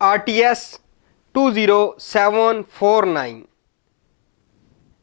RTS 20749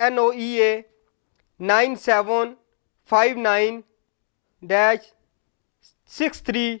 NOEA 9759-63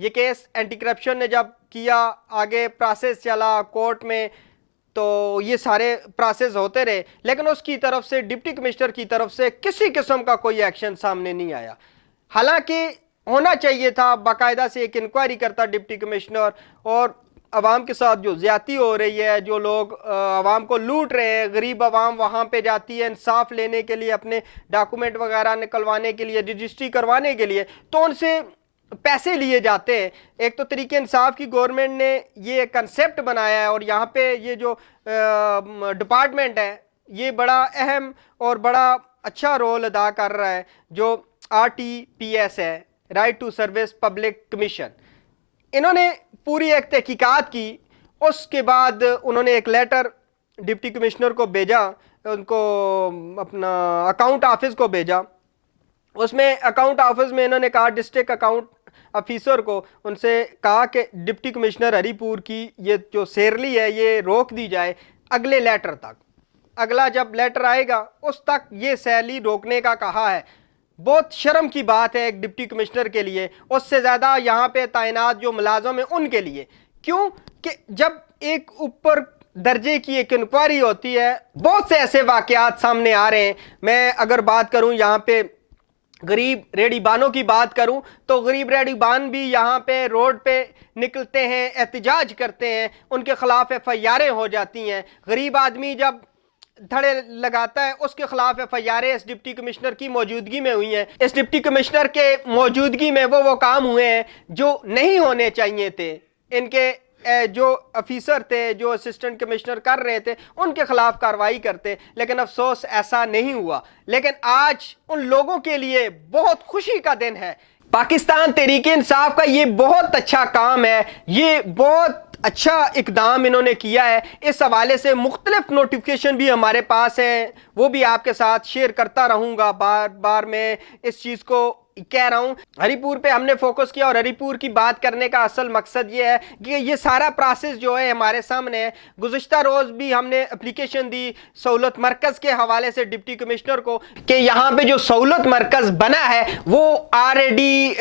یہ case anti corruption نے جب کیا، آگے پروسیس چلا کورٹ میں، تو یہ سارے پروسیس ہوتے رہے، لیکن اس کی طرف سے ڈپٹی کمشنر کی طرف سے کسی قسم کا کوئی ایکشن سامنے نہیں آیا. حالانکہ ہونا چاہیے تھا، باقاعدہ سے ایک انکوائری کرتا ڈپٹی کمشنر، اور عوام کے ساتھ جو زیادتی ہو رہی ہے، جو لوگ عوام کو لوٹ رہے ہیں، غریب عوام وہاں پہ جاتی ہے انصاف لینے کے لیے، اپنے ڈاکومنٹ وغیرہ نکلوانے کے لیے، رجسٹری کروانے کے لیے، تو ان سے پیسے لیے جاتے ہیں. ایک تو تحریک انصاف کی گورنمنٹ نے یہ کنسیپٹ بنایا ہے، اور یہاں پہ یہ جو ڈپارٹمنٹ ہے یہ بڑا اہم اور بڑا اچھا رول ادا کر رہا ہے، جو RTPS ہے، right to service public commission. انہوں نے پوری ایک تحقیقات کی، اس کے بعد انہوں نے ایک لیٹر ڈپٹی کمشنر کو بھیجا، ان کو اپنا اکاؤنٹ آفس کو بھیجا. اس میں اکاؤنٹ آفس میں انہوں نے کہا، ڈسٹرکٹ اکاؤنٹ آفیسر کو ان سے کہا کہ ڈپٹی کمشنر ہری پور کی یہ جو سیرلی ہے یہ روک دی جائے اگلے لیٹر تک. اگلا جب لیٹر آئے گا اس تک یہ سیرلی روکنے کا کہا ہے. بہت شرم کی بات ہے ایک ڈپٹی کمشنر کے لیے، اس سے زیادہ یہاں پہ تعینات جو ملازم ہیں ان کے لیے. کیوں کہ جب ایک اوپر درجے کی ایک انکوائری ہوتی ہے، بہت سے ایسے واقعات سامنے آ رہے ہیں. میں اگر بات کروں یہاں پہ غریب ریڑی بانوں کی بات کروں، تو غریب ریڑی بان بھی یہاں پہ روڈ پہ نکلتے ہیں، احتجاج کرتے ہیں، ان کے خلاف FIRیں ہو جاتی ہیں. غریب آدمی جب دھڑے لگاتا ہے، اس کے خلاف FIRیں اس ڈپٹی کمشنر کی موجودگی میں ہوئی ہیں. اس ڈپٹی کمشنر کے موجودگی میں وہ کام ہوئے ہیں جو نہیں ہونے چاہیے تھے. ان کے جو افیسر تھے، جو اسسٹنٹ کمشنر کر رہے تھے، ان کے خلاف کارروائی کرتے، لیکن افسوس ایسا نہیں ہوا. لیکن آج ان لوگوں کے لیے بہت خوشی کا دن ہے. پاکستان تحریک انصاف کا یہ بہت اچھا کام ہے، یہ بہت اچھا اقدام انہوں نے کیا ہے. اس حوالے سے مختلف نوٹیفیکیشن بھی ہمارے پاس ہیں، وہ بھی آپ کے ساتھ شیئر کرتا رہوں گا. بار بار میں اس چیز کو کہہ رہا ہوں. ہری پور پہ ہم نے فوکس کیا، اور ہری پور کی بات کرنے کا اصل مقصد یہ ہے کہ یہ سارا پروسیس جو ہے ہمارے سامنے ہے. گزشتہ روز بھی ہم نے اپلیکیشن دی سہولت مرکز کے حوالے سے ڈپٹی کمشنر کو، کہ یہاں پہ جو سہولت مرکز بنا ہے وہ آلریڈی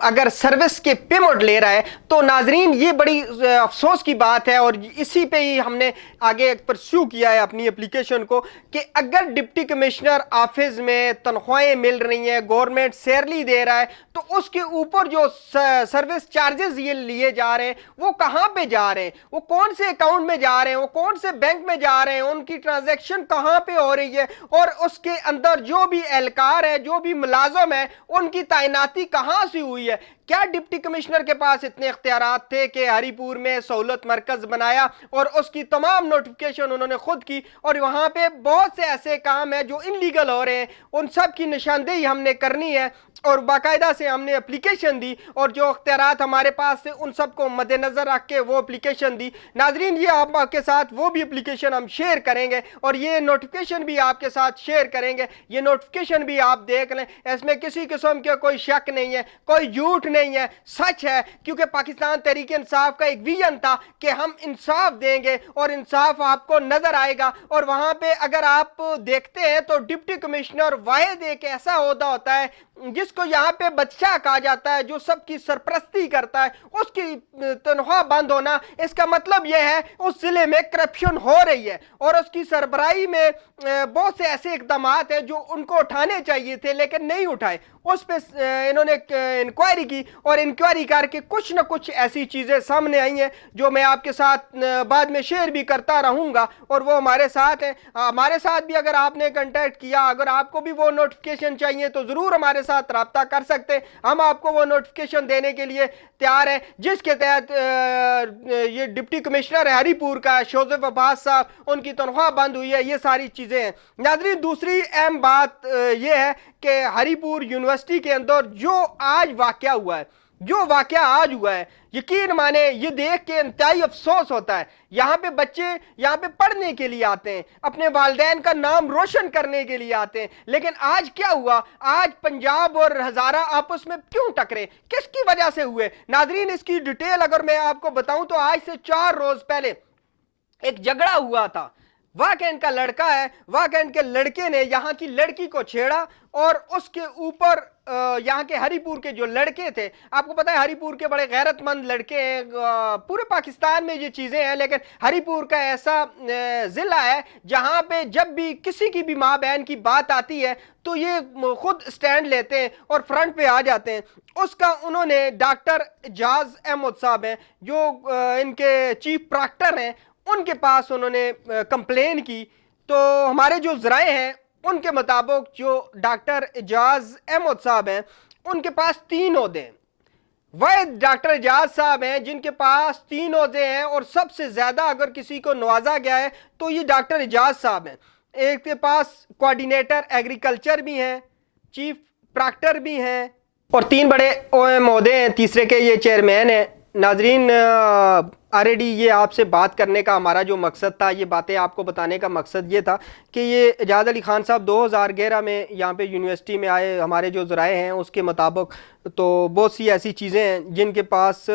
اگر سروس کے پیمنٹ لے رہا ہے، تو ناظرین یہ بڑی افسوس کی بات ہے. اور اسی پہ ہی ہم نے آگے پرسیو کیا ہے اپنی اپلیکیشن کو، کہ اگر ڈپٹی کمشنر آفس میں تنخواہیں مل رہی ہیں، گورنمنٹ سیرلی دے رہا ہے، تو اس کے اوپر جو سروس چارجز یہ لیے جا رہے ہیں وہ کہاں پہ جا رہے ہیں، وہ کون سے اکاؤنٹ میں جا رہے ہیں، وہ کون سے بینک میں جا رہے ہیں، ان کی ٹرانزیکشن کہاں پہ ہو رہی ہے، اور اس کے اندر جو بھی اہلکار ہے، جو بھی ملازم ہے، ان کی تعیناتی کہاں سے ہوئی ہے. کیا ڈپٹی کمشنر کے پاس اتنے اختیارات تھے کہ ہری پور میں سہولت مرکز بنایا اور اس کی تمام نوٹیفیکیشن انہوں نے خود کی، اور وہاں پہ بہت سے ایسے کام ہیں جو انلیگل ہو رہے ہیں، ان سب کی نشاندہی ہم نے کرنی ہے. اور باقاعدہ سے ہم نے اپلیکیشن دی، اور جو اختیارات ہمارے پاس تھے ان سب کو مد نظر رکھ کے وہ اپلیکیشن دی. ناظرین یہ آپ کے ساتھ وہ بھی اپلیکیشن ہم شیئر کریں گے، اور یہ نوٹیفیکیشن بھی آپ کے ساتھ شیئر کریں گے. یہ نوٹیفیکیشن بھی آپ دیکھ لیں، اس میں کسی قسم کے کوئی شک نہیں ہے، کوئی جھوٹ نہیں ہے، سچ ہے. کیونکہ پاکستان تحریک انصاف کا ایک ویژن تھا کہ ہم انصاف دیں گے، اور انصاف آپ کو نظر آئے گا. اور وہاں پہ اگر آپ دیکھتے ہیں تو ڈپٹی کمشنر واحد ایک ایسا عہدہ ہوتا ہے جس کو یہاں پہ بادشاہ کہا جاتا ہے، جو سب کی سرپرستی کرتا ہے. اس کی تنخواہ بند ہونا، اس کا مطلب یہ ہے اس ضلع میں کرپشن ہو رہی ہے، اور اس کی سربراہی میں بہت سے ایسے اقدامات ہیں جو ان کو اٹھانے چاہیے تھے لیکن نہیں اٹھائے. اس پہ انہوں نے انکوائری کی، اور انکوائری کر کے کچھ نہ کچھ ایسی چیزیں سامنے آئی ہیں جو میں آپ کے ساتھ بعد میں شیئر بھی کرتا رہوں گا، اور وہ ہمارے ساتھ ہیں. ہمارے ساتھ بھی اگر آپ نے کنٹیکٹ کیا، اگر آپ کو بھی وہ نوٹیفیکیشن چاہیے تو ضرور ہمارے ساتھ رابطہ کر سکتے ہیں. ہم آپ کو وہ نوٹیفیکیشن دینے کے لیے تیار ہیں جس کے تحت یہ ڈپٹی کمشنر ہے ہری پور کا شوزف عباس صاحب، ان کی تنخواہ بند ہوئی ہے. یہ ساری چیزیں ہیں. ناظرین دوسری اہم بات یہ ہے کہ ہری پور یونیورسٹی کے اندر جو آج واقعہ ہوا ہے، یقین مانے یہ دیکھ کے انتہائی افسوس ہوتا ہے. یہاں پہ بچے یہاں پہ پڑھنے کے لیے آتے ہیں، اپنے والدین کا نام روشن کرنے کے لیے آتے ہیں، لیکن آج کیا ہوا؟ آج پنجاب اور ہزارہ آپس میں کیوں ٹکرے؟ کس کی وجہ سے ہوئے؟ ناظرین اس کی ڈیٹیل اگر میں آپ کو بتاؤں تو آج سے 4 روز پہلے ایک جھگڑا ہوا تھا واقعہ ان کا لڑکا ہے، واقعہ ان کے لڑکے نے یہاں کی لڑکی کو چھیڑا اور اس کے اوپر یہاں کے ہری پور کے جو لڑکے تھے، آپ کو پتا ہے ہری پور کے بڑے غیرت مند لڑکے ہیں، پورے پاکستان میں یہ چیزیں ہیں، لیکن ہری پور کا ایسا ضلع ہے جہاں پہ جب بھی کسی کی بھی ماں بہن کی بات آتی ہے تو یہ خود سٹینڈ لیتے ہیں اور فرنٹ پہ آ جاتے ہیں۔ اس کا انہوں نے ڈاکٹر اعجاز احمد صاحب ہیں جو ان کے چیف پراکٹر ہیں، ان کے پاس انہوں نے کمپلین کی، تو ہمارے جو ذرائع ہیں ان کے مطابق جو ڈاکٹر اعجاز احمد صاحب ہیں ان کے پاس 3 عہدے ہیں۔ وہ ڈاکٹر اعجاز صاحب ہیں جن کے پاس 3 عہدے ہیں، اور سب سے زیادہ اگر کسی کو نوازا گیا ہے تو یہ ڈاکٹر اعجاز صاحب ہیں۔ ایک کے پاس کوارڈینیٹر ایگریکلچر بھی ہیں، چیف پراکٹر بھی ہیں، اور 3 بڑے عہدے ہیں، تیسرے کے یہ چیئرمین ہیں۔ ناظرین، آلریڈی یہ آپ سے بات کرنے کا ہمارا جو مقصد تھا، یہ باتیں آپ کو بتانے کا مقصد یہ تھا کہ یہ اعجاز علی خان صاحب 2011 میں یہاں پہ یونیورسٹی میں آئے، ہمارے جو ذرائع ہیں اس کے مطابق تو بہت سی ایسی چیزیں ہیں جن کے پاس،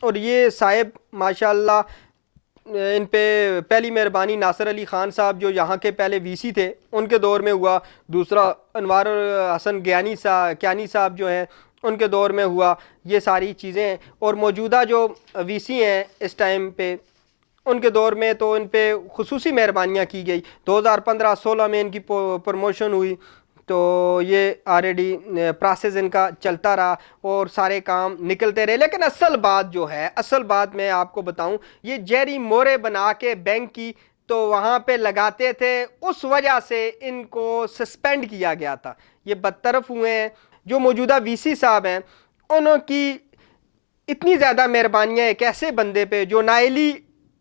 اور یہ صاحب ماشاءاللہ ان پہ پہلی مہربانی ناصر علی خان صاحب جو یہاں کے پہلے وی سی تھے ان کے دور میں ہوا، دوسرا انوار حسن کیانی صاحب جو ہیں ان کے دور میں ہوا، یہ ساری چیزیں ہیں، اور موجودہ جو وی سی ہیں اس ٹائم پہ ان کے دور میں تو ان پہ خصوصی مہربانیاں کی گئی۔ 2015-16 میں ان کی پروموشن ہوئی، تو یہ آلریڈی پروسیس ان کا چلتا رہا اور سارے کام نکلتے رہے، لیکن اصل بات جو ہے، اصل بات میں آپ کو بتاؤں، یہ جیری مورے بنا کے بینک کی تو وہاں پہ لگاتے تھے، اس وجہ سے ان کو سسپینڈ کیا گیا تھا، یہ برطرف ہوئے ہیں۔ جو موجودہ وی سی صاحب ہیں انہوں کی اتنی زیادہ مہربانیاں ایک ایسے بندے پہ جو نائلی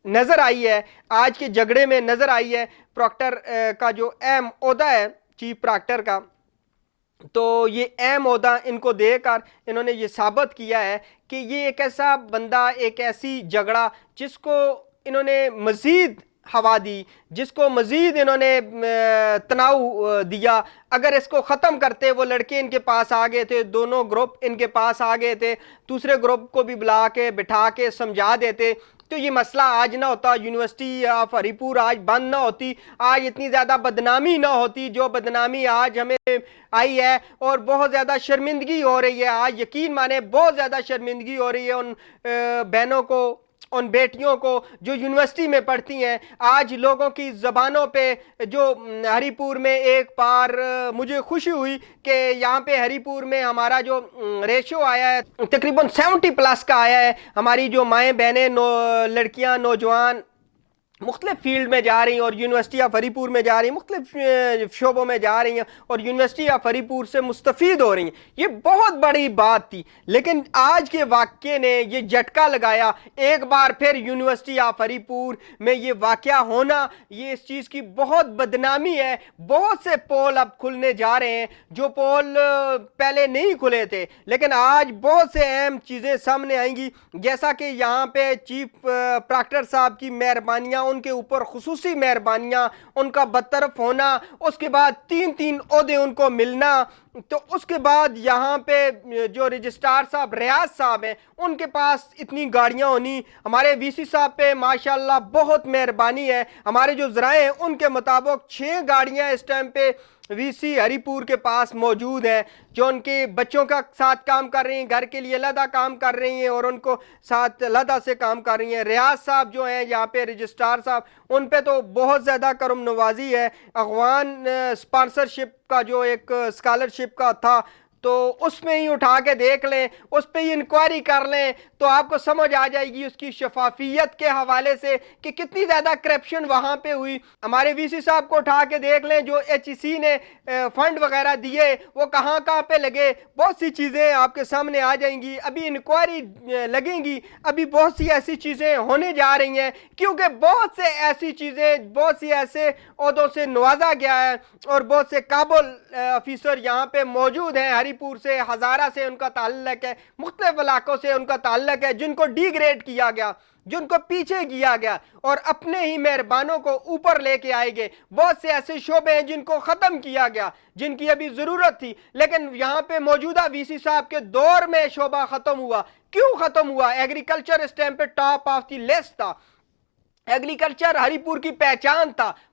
نظر آئی ہے، آج کے جھگڑے میں نظر آئی ہے، پراکٹر کا جو اہم عہدہ ہے چیف پراکٹر کا، تو یہ اہم عہدہ ان کو دے کر انہوں نے یہ ثابت کیا ہے کہ یہ ایک ایسا بندہ، ایک ایسی جھگڑا جس کو انہوں نے مزید ہوا دی، جس کو مزید انہوں نے تناؤ دیا، اگر اس کو ختم کرتے، وہ لڑکے ان کے پاس آ گئے تھے، دونوں گروپ ان کے پاس آ گئے تھے، دوسرے گروپ کو بھی بلا کے بٹھا کے سمجھا دیتے تو یہ مسئلہ آج نہ ہوتا، یونیورسٹی آف ہری پور آج بند نہ ہوتی، آج اتنی زیادہ بدنامی نہ ہوتی جو بدنامی آج ہمیں آئی ہے، اور بہت زیادہ شرمندگی ہو رہی ہے، آج یقین مانے بہت زیادہ شرمندگی ہو رہی ہے ان بہنوں کو، ان بیٹیوں کو جو یونیورسٹی میں پڑھتی ہیں۔ آج لوگوں کی زبانوں پہ جو ہری پور میں ایک بار مجھے خوشی ہوئی کہ یہاں پہ ہری پور میں ہمارا جو ریشو آیا ہے تقریباً 70+ کا آیا ہے، ہماری جو مائیں بہنیں لڑکیاں نوجوان مختلف فیلڈ میں جا رہی ہیں اور یونیورسٹی آف ہری پور میں جا رہی ہیں، مختلف شعبوں میں جا رہی ہیں اور یونیورسٹی آف ہری پور سے مستفید ہو رہی ہیں، یہ بہت بڑی بات تھی۔ لیکن آج کے واقعے نے یہ جھٹکا لگایا، ایک بار پھر یونیورسٹی آف ہری پور میں یہ واقعہ ہونا، یہ اس چیز کی بہت بدنامی ہے۔ بہت سے پول اب کھلنے جا رہے ہیں جو پول پہلے نہیں کھلے تھے، لیکن آج بہت سے اہم چیزیں سامنے آئیں گی، جیسا کہ یہاں پہ چیف پراکٹر صاحب کی مہربانیاں، ان کے اوپر خصوصی مہربانیاں، ان کا برطرف ہونا، اس کے بعد 3 عہدے ان کو ملنا، تو اس کے بعد یہاں پہ جو رجسٹرار صاحب ریاض صاحب ہیں ان کے پاس اتنی گاڑیاں ہونی، ہمارے وی سی صاحب پہ ماشاءاللہ بہت مہربانی ہے، ہمارے جو ذرائع ہیں ان کے مطابق 6 گاڑیاں اس ٹائم پہ وی سی ہری پور کے پاس موجود ہیں، جو ان کے بچوں کا ساتھ کام کر رہی ہیں، گھر کے لیے علیحدہ کام کر رہی ہیں اور ان کو ساتھ علیحدہ سے کام کر رہی ہیں۔ ریاض صاحب جو ہیں یہاں پہ رجسٹرار صاحب، ان پہ تو بہت زیادہ کرم نوازی ہے، اغوان سپانسرشپ کا جو ایک اسکالرشپ کا تھا تو اس میں ہی اٹھا کے دیکھ لیں، اس پہ ہی انکوائری کر لیں تو آپ کو سمجھ آ جائے گی اس کی شفافیت کے حوالے سے کہ کتنی زیادہ کرپشن وہاں پہ ہوئی۔ ہمارے وی سی صاحب کو اٹھا کے دیکھ لیں، جو ایچ ای سی نے فنڈ وغیرہ دیے وہ کہاں کہاں پہ لگے، بہت سی چیزیں آپ کے سامنے آ جائیں گی، ابھی انکوائری لگیں گی، ابھی بہت سی ایسی چیزیں ہونے جا رہی ہیں، کیونکہ بہت سے ایسی چیزیں، بہت سی ایسے عہدوں سے نوازا گیا ہے اور بہت سے قابل افیسر یہاں پہ موجود ہیں، ہری پور سے، ہزارہ سے ان کا تعلق ہے، مختلف علاقوں سے ان کا تعلق ہے، جن کو ڈی گریڈ کیا گیا، جن کو پیچھے کیا گیا اور اپنے ہی مہربانوں کو اوپر لے کے آئے گئے۔ بہت سے ایسے شعبے ہیں جن کو ختم کیا گیا، جن کی ابھی ضرورت تھی، لیکن یہاں پہ موجودہ وی سی صاحب کے دور میں شعبہ ختم ہوا۔ کیوں ختم ہوا؟ ایگریکلچر اس ٹائم پہ ٹاپ آف دی لسٹ تھا، ایگریکلچر ہری پور کی پہچان تھا،